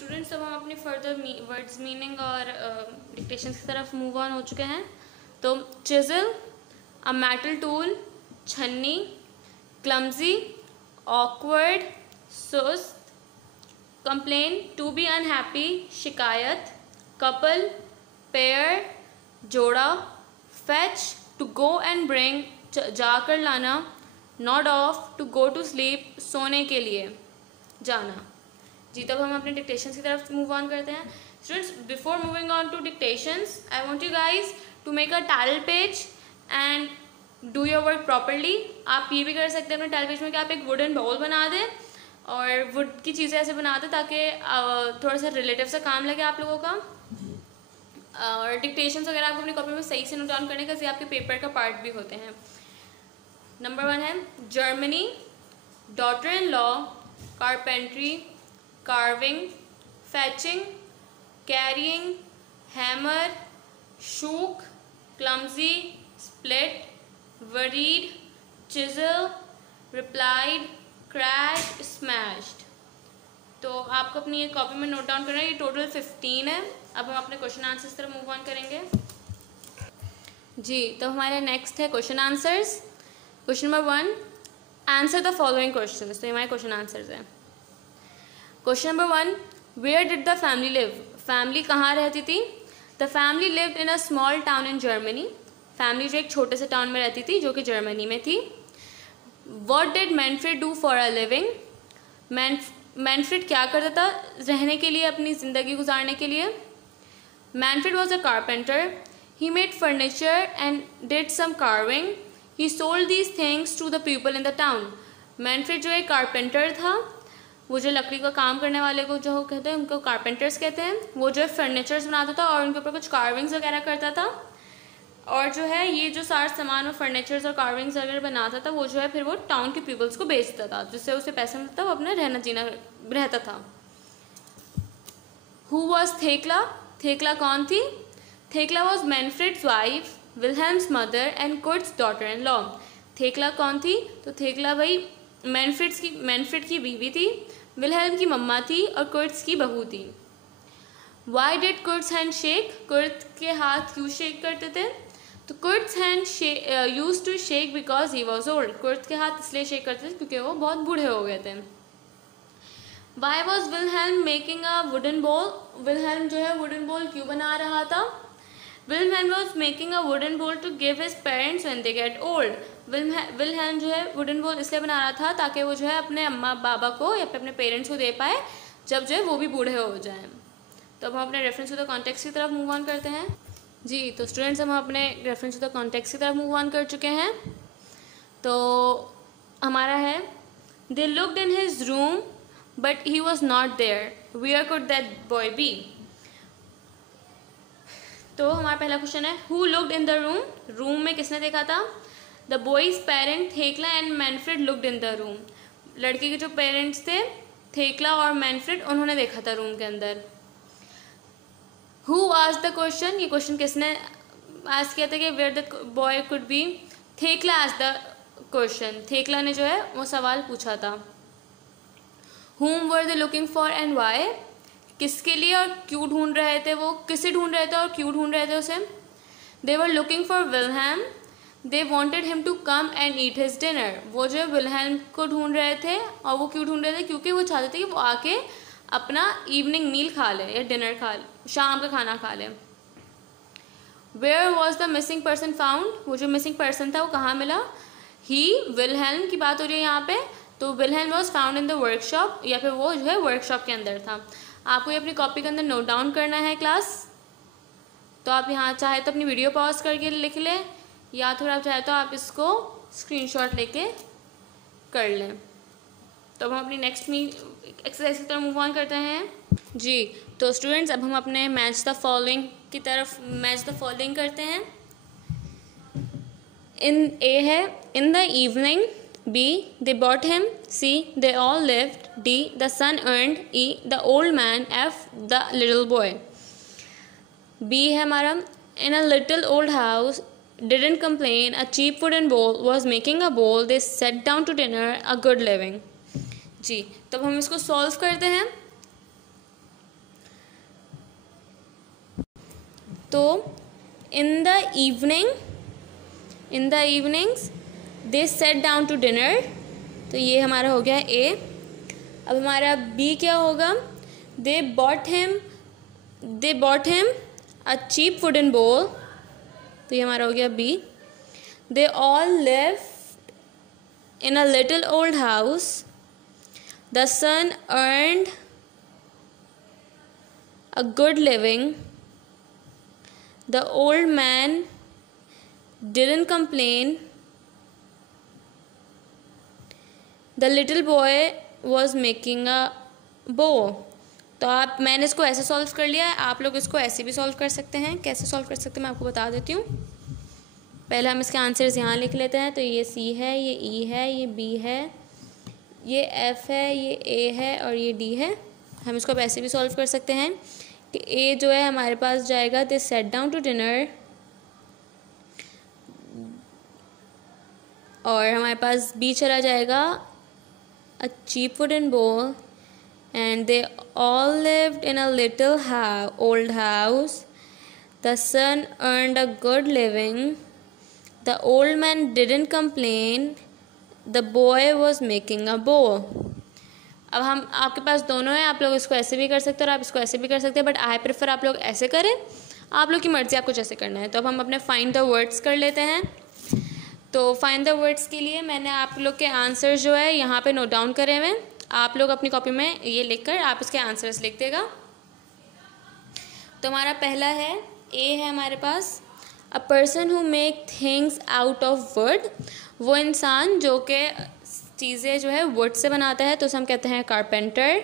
Students, अब हम अपनी फर्दर वर्ड्स मीनिंग और डिक्टेशन की तरफ मूव ऑन हो चुके हैं। तो चिजल, अ मेटल टूल, छन्नी, क्लमजी, ऑकवर्ड, सुस्त, कंप्लेन, टू बी अनहैप्पी, शिकायत, कपल, पेयर, जोड़ा, fetch, to go and bring, जाकर लाना, nod off, to go to sleep, सोने के लिए जाना। जी, तब हम अपने डिक्टेशंस की तरफ मूव ऑन करते हैं। Students, before moving on to dictations, I want you guys to make a title page and do your work properly. आप ये भी कर सकते हैं अपने टाइटल पेज में कि आप एक वुडन बाउल बना दें और वुड की चीज़ें ऐसे बना दें ताकि थोड़ा सा रिलेटिव सा काम लगे आप लोगों का। और डिक्टेशंस वगैरह आपको अपनी कॉपी में सही से नोट डाउन करने का, आपके पेपर का पार्ट भी होते हैं। नंबर 1 है Germany, daughter in law, carpentry, carving, fetching, carrying, hammer, shook, clumsy, split, worried, chisel, replied, crashed, smashed। तो आपको अपनी ये कॉपी में नोट डाउन करना है। ये टोटल 15 है। अब हम अपने क्वेश्चन आंसर्स तरफ मूव ऑन करेंगे। जी, तो हमारे नेक्स्ट है question answers. Question number 1, answer the following questions. तो ये हमारे क्वेश्चन आंसर्स हैं। Question number 1, where did the family live? Family कहाँ रहती थी? The family lived in a small town in Germany. Family जो एक छोटे से टाउन में रहती थी जो कि जर्मनी में थी। What did Manfred do for a living? Manfred क्या करता था रहने के लिए, अपनी ज़िंदगी गुजारने के लिए? Manfred was a carpenter. He made furniture and did some carving. He sold these things to the people in the town. Manfred जो एक कारपेंटर था, वो जो लकड़ी का काम करने वाले को जो कहते हैं उनको कारपेंटर्स कहते हैं। वो जो है फर्नीचर्स बनाता था और उनके ऊपर कुछ कार्विंग्स वगैरह करता था। और जो है ये जो सारा सामान वो फर्नीचर्स और कार्विंग्स वगैरह बनाता था, वो जो है फिर वो टाउन के पीपल्स को बेचता था, जिससे उसे पैसा मिलता था, वो अपना रहना जीना रहता था। Who was थेकला? थेकला कौन थी? Thekla was Manfred's wife, Wilhelm's mother and Kurt's daughter in law. Thekla कौन थी? तो थेकला भाई मैनफ्रेड की बीवी थी, विलहेल्म की मम्मा थी और कुर्ट्स की बहू थी। Why did Kurt's hand shake? Kurt के हाथ क्यों शेक करते थे? तो Kurt's hand used to shake because he was old. Kurt के हाथ इसलिए शेक करते थे क्योंकि वो बहुत बूढ़े हो गए थे। Why was Wilhelm making a wooden ball? Wilhelm जो है वुडन बॉल क्यों बना रहा था? Wilhelm was making a wooden ball to give his parents when they get old. Wilhelm जो है वुडन बॉल इसलिए बना रहा था ताकि वो जो है अपने अम्मा बाबा को या अपने पेरेंट्स को दे पाए जब जो है वो भी बूढ़े हो जाएं। तो अब हम अपने रेफरेंस टू द कॉन्टेक्स्ट की तरफ मूव ऑन करते हैं। जी, तो स्टूडेंट्स, हम अपने रेफरेंस टू द कॉन्टेक्स्ट की तरफ मूव ऑन कर चुके हैं। तो हमारा है they looked in his room but he was not there, where could that boy be? तो हमारा पहला क्वेश्चन है who looked in the room? Room में किसने देखा था? The boy's parent Thekla and Manfred looked in the room. लड़के के जो पेरेंट्स थे थेकला और मैनफ्रेड, उन्होंने देखा था रूम के अंदर। Who asked the question? ये क्वेश्चन किसने आस्क किया था कि where the boy could be? Thekla asked the question. थेकला ने जो है वो सवाल पूछा था। Whom were they looking for and why? किसके लिए और क्यों ढूंढ रहे थे? वो किसे ढूंढ रहे थे और क्यों ढूंढ रहे थे उसे? They were looking for Wilhelm. They wanted him to come and eat his dinner. वो जो है विलहेम को ढूंढ रहे थे। और वो क्यों ढूंढ रहे थे? क्योंकि वो चाहते थे कि वो आके अपना इवनिंग मील खा ले या डिनर खा ले, शाम का खाना खा ले। Where was the missing person found? वो जो मिसिंग पर्सन था वो कहाँ मिला? ही, विलहेम की बात हो रही है यहाँ पे। तो Wilhelm was found in the workshop, या फिर वो जो है वर्कशॉप के अंदर था। आपको ये अपनी कॉपी के अंदर नोट डाउन करना है क्लास। तो आप यहाँ चाहे तो अपनी वीडियो पॉज करके लिख लें, या थोड़ा आप चाहे तो आप इसको स्क्रीनशॉट लेके कर लें। तो अब हम अपनी नेक्स्ट एक्सरसाइज की तरफ मूव ऑन करते हैं। जी, तो स्टूडेंट्स, अब हम अपने मैच द फॉलोइंग की तरफ मैच द फॉलोइंग करते हैं। इन ए है in the evening, B they bought him, C they all lived, D the son earned, E the old man, F the little boy. B है हमारा in a little old house didn't complain, a cheap wooden bowl was making a bowl, they sat down to dinner, a good living। जी, तो अब हम इसको solve करते हैं। तो in the evenings they set down to dinner, तो ये हमारा हो गया ए। अब हमारा बी क्या होगा, they bought him a cheap wooden bowl, तो ये हमारा हो गया B. They all live in a little old house, the son earned a good living, the old man didn't complain, the little boy was making a bowl. तो मैंने इसको ऐसे solve कर लिया है, आप लोग इसको ऐसे भी सॉल्व कर सकते हैं। कैसे सॉल्व कर सकते हैं मैं आपको बता देती हूँ। पहले हम इसके आंसर्स यहाँ लिख लेते हैं। तो ये सी है, ये ई है, ये बी है, ये एफ है, ये ए है और ये डी है। हम इसको अब ऐसे भी सॉल्व कर सकते हैं कि ए जो है हमारे पास जाएगा दे सेट डाउन टू डिनर, और हमारे पास बी चला जाएगा a cheap wooden bowl, and they all lived in a little old house. The son earned a good living. The old man didn't complain. The boy was making a bow. अब हम आपके पास दोनों हैं, आप लोग इसको ऐसे भी कर सकते हैं और आप इसको ऐसे भी कर सकते हैं, बट आई प्रेफर आप लोग ऐसे करें, आप लोग की मर्ज़ी आपको जैसे करना है। तो अब हम अपने फाइंड द वर्ड्स कर लेते हैं। तो फाइंड द वर्ड्स के लिए मैंने आप लोग के आंसर जो है यहाँ पे नोट डाउन करे हुए हैं। आप लोग अपनी कॉपी में ये लिखकर आप इसके आंसर्स लिख देगा। तो हमारा पहला है, ए है हमारे पास, a person who make things out of wood, वो इंसान जो कि चीज़ें जो है वुड से बनाता है, तो उसे हम कहते हैं कारपेंटर।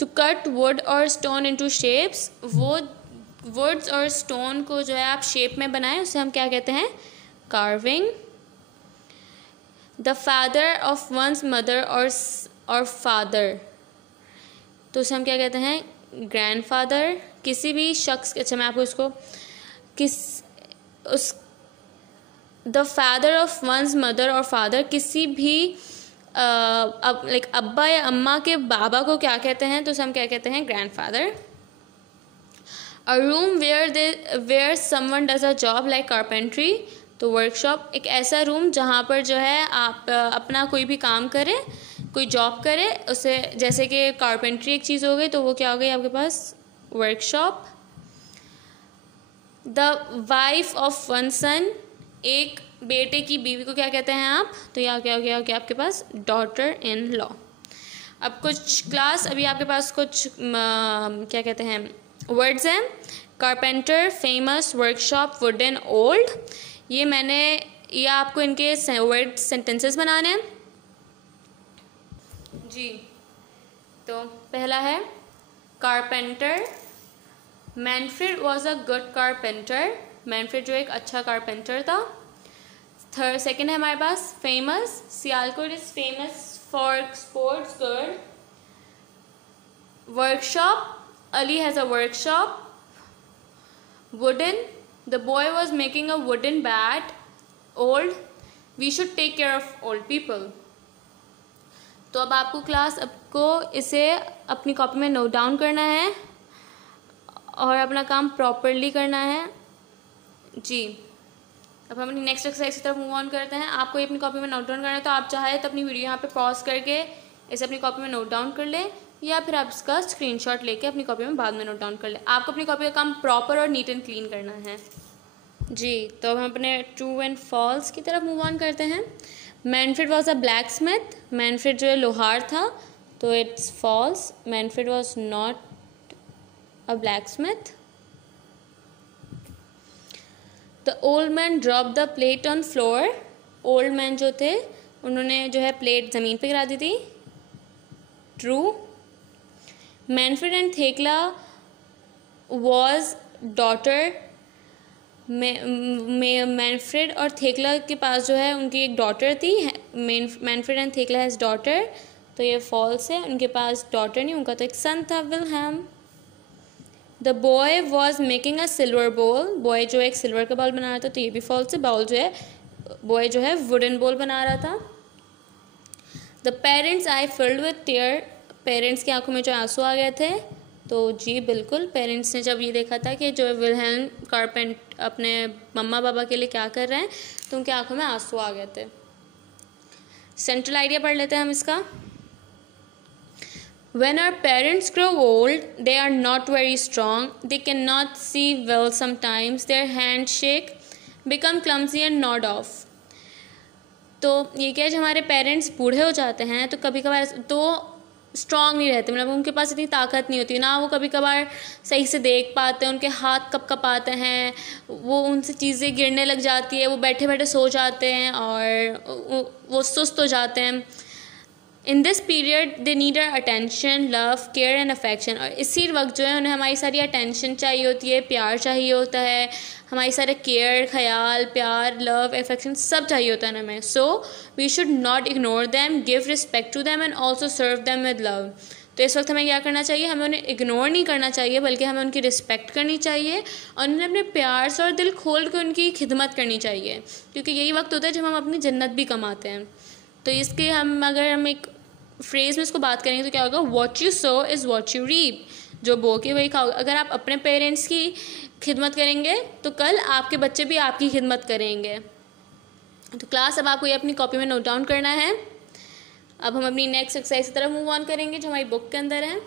टू कट वुड और स्टोन इनटू शेप्स, वो वुड्स और स्टोन को जो है आप शेप में बनाएं, उसे हम क्या कहते हैं, carving. The father of one's mother or father, तो उसे हम क्या कहते हैं, grandfather. किसी भी शख्स, अच्छा मैं आपको इसको the father of one's mother or father, किसी भी लाइक अब्बा या अम्मा के बाबा को क्या कहते हैं, तो उसे हम क्या कहते हैं, grandfather. A room where someone does a job like carpentry, तो वर्कशॉप एक ऐसा रूम जहाँ पर जो है आप अपना कोई भी काम करें, कोई जॉब करे, उसे जैसे कि कारपेंट्री एक चीज़ हो गई, तो वो क्या हो गई आपके पास, workshop. The wife of one son, एक बेटे की बीवी को क्या कहते हैं आप, तो यहाँ क्या हो गया आपके पास, डॉटर इन लॉ. अब कुछ क्लास अभी आपके पास कुछ क्या कहते हैं वर्ड्स हैं, carpenter, famous, workshop, wooden, old. ये आपको इनके वर्ड सेंटेंसेस बनाने हैं जी. तो पहला है carpenter, Manfred was a good carpenter, Manfred जो एक अच्छा कारपेंटर था. सेकेंड है हमारे पास famous, Sialkot is famous for sports girl. Workshop, Ali has a workshop. Wooden, the boy was making a wooden bat. Old, we should take care of old people. तो अब आपको आपको इसे अपनी कॉपी में नोट डाउन करना है और अपना काम प्रॉपरली करना है जी. अब हम अपनी नेक्स्ट एक्सरसाइज की तरफ मूव ऑन करते हैं. आपको ये अपनी कॉपी में नोट डाउन करना है, तो आप चाहे तो अपनी वीडियो यहाँ पे पॉज करके इसे अपनी कॉपी में नोट डाउन कर लें, या फिर आप इसका स्क्रीनशॉट लेके अपनी कॉपी में बाद में नोट डाउन कर लें. आपको अपनी कॉपी का काम प्रॉपर और नीट एंड क्लीन करना है जी. तो अब हम अपने ट्रू एंड फॉल्स की तरफ मूव ऑन करते हैं. Manfred was a blacksmith, Manfred जो है लोहार था, तो it's false. Manfred was not a blacksmith. The old man drop the plate on floor, old man जो थे उन्होंने जो है प्लेट ज़मीन पे गिरा दी थी. True. Manfred and Thekla was daughter, Manfred और थेकला के पास जो है उनकी एक डॉटर थी. मैनफ्रेड एंड थेकला हैज़ डॉटर, तो ये फॉल्स है, उनके पास डॉटर नहीं, उनका तो एक सन था, Wilhelm. The boy was making a silver बोल, बॉय जो एक सिल्वर का बाउल बना रहा था, तो ये भी फॉल्स है. बाउल जो है बॉय जो है वुडन बोल बना रहा था. The parents eye filled with tear, parents की आंखों में जो आंसू आ गए थे, तो जी बिल्कुल, पेरेंट्स ने जब ये देखा था कि जो विल्हेल्म कारपेंटर अपने मम्मा पापा के लिए क्या कर रहे हैं, तो उनकी आंखों में आंसू आ गए थे। सेंट्रल आइडिया पढ़ लेते हैं हम इसका। When our parents grow old, they are not very strong. They cannot see well sometimes. Their hands shake, become clumsy and nod off. तो ये क्या है, जब हमारे पेरेंट्स बूढ़े हो जाते हैं तो कभी कभार तो स्ट्रांग नहीं रहते, मतलब उनके पास इतनी ताकत नहीं होती ना, वो कभी कभार सही से देख पाते हैं, उनके हाथ कप कपाते हैं, वो उनसे चीज़ें गिरने लग जाती है, वो बैठे बैठे सो जाते हैं और वो सुस्त हो जाते हैं। In this period they need our attention, love, care and affection. और इसी वक्त जो है उन्हें हमारी सारी अटेंशन चाहिए होती है, प्यार चाहिए होता है, हमारी सारे केयर, ख्याल, प्यार, लव, अफेक्शन सब चाहिए होता है हमें। So we should not ignore them, give respect to them and also serve them with love. तो इस वक्त हमें क्या करना चाहिए, हमें उन्हें इग्नोर नहीं करना चाहिए, बल्कि हमें उनकी रिस्पेक्ट करनी चाहिए और उन्हें अपने प्यार से और दिल खोल कर उनकी खिदमत करनी चाहिए, क्योंकि यही वक्त होता है जब हम अपनी जन्नत भी कमाते हैं। तो इसके अगर हम एक फ्रेज़ में इसको बात करेंगे तो क्या होगा, what you sow is what you reap. जो बो के वही खाओगे। अगर आप अपने पेरेंट्स की खिदमत करेंगे तो कल आपके बच्चे भी आपकी खिदमत करेंगे। तो क्लास अब आपको ये अपनी कॉपी में नोट डाउन करना है। अब हम अपनी नेक्स्ट एक्सरसाइज की तरफ मूव ऑन करेंगे जो हमारी बुक के अंदर है।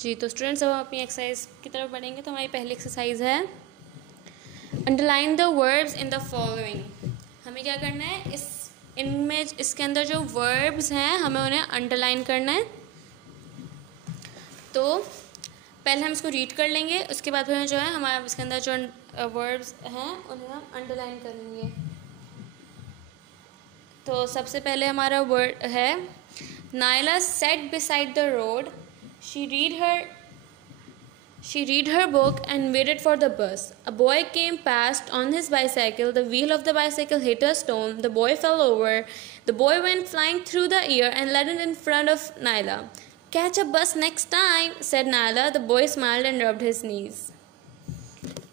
जी तो स्टूडेंट्स, अब हम अपनी एक्सरसाइज की तरफ बढ़ेंगे। तो हमारी पहली एक्सरसाइज है underline the verbs in the following. हमें क्या करना है, इसके अंदर जो वर्ब्स हैं हमें उन्हें अंडरलाइन करना है। तो पहले हम इसको रीड कर लेंगे, उसके बाद फिर जो है हमारे इसके अंदर जो वर्ब्स हैं उन्हें हम अंडरलाइन करेंगे। तो सबसे पहले हमारा वर्ड है Naila set beside the road, she read her book and waited for the bus. A boy came past on his bicycle. The wheel of the bicycle hit a stone. The boy fell over. The boy went flying through the air and landed in front of Naila. Catch a bus next time, said Naila. The boy smiled and rubbed his knees.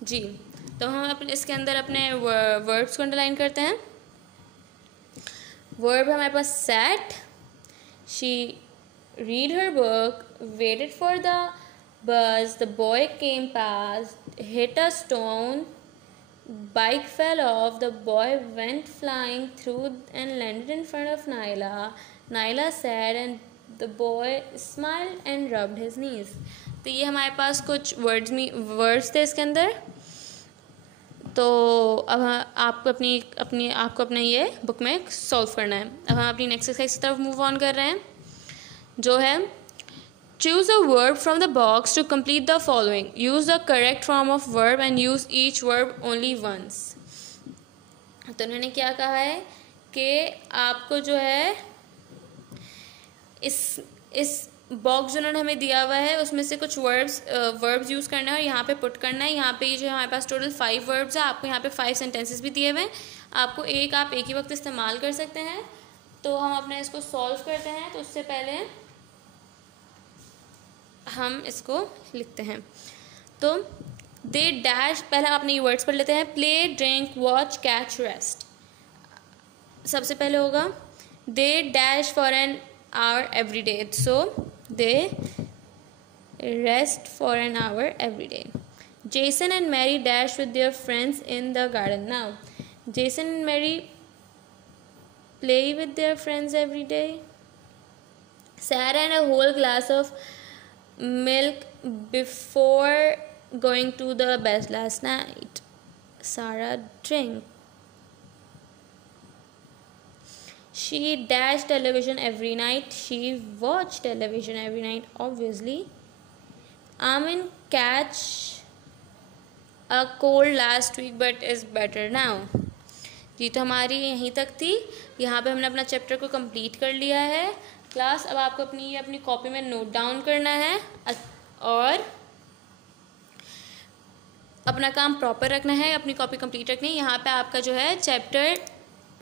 जी तो हम इसके अंदर अपने verbs को underline करते हैं। Verb है हमारे पास sat, she read her book, waited for the bus, the boy came past, hit a stone, bike fell off, the boy went flying through and landed in front of Naila. Naila sat and the boy smiled and rubbed his knees. तो ये हमारे पास कुछ words थे इसके अंदर। तो अब आपको अपना ये बुक में सॉल्व करना है। अब हम अपनी नेक्स्ट एक्सरसाइज की तरफ मूव ऑन कर रहे हैं जो है choose a verb from the box to complete the following. Use the correct form of verb and use each verb only once. तो उन्होंने क्या कहा है कि आपको जो है इस बॉक्स जो उन्होंने हमें दिया हुआ है उसमें से कुछ वर्ब्स यूज़ करना है और यहाँ पे पुट करना है। यहाँ पे ये जो हमारे पास टोटल 5 वर्ब्स है, आपको यहाँ पे 5 सेंटेंसेस भी दिए हुए हैं। आप एक ही वक्त इस्तेमाल कर सकते हैं। तो हम अपने इसको सॉल्व करते हैं। तो उससे पहले हम इसको लिखते हैं। तो दे डैश, पहले हम अपने वर्ड्स पढ़ लेते हैं। Play, drink, watch, catch, rest. सबसे पहले होगा they dash for an hour every day, so they rest for an hour every day. Jason and Mary dash with their friends in the garden. Now Jason and Mary play with their friends every day. Sarah and a whole glass of milk before going to the bed last night. Sarah drank. She dashed television every night. She watched television every night, obviously. Amin catch a cold last week but is better now. जी तो हमारी यहीं तक थी। यहाँ पे हमने अपना chapter को कंप्लीट कर लिया है। क्लास अब आपको अपनी कॉपी में नोट डाउन करना है और अपना काम प्रॉपर रखना है, अपनी कॉपी कंप्लीट रखनी है। यहाँ पे आपका जो है चैप्टर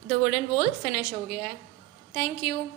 द वुडन बोल फिनिश हो गया है। Thank you.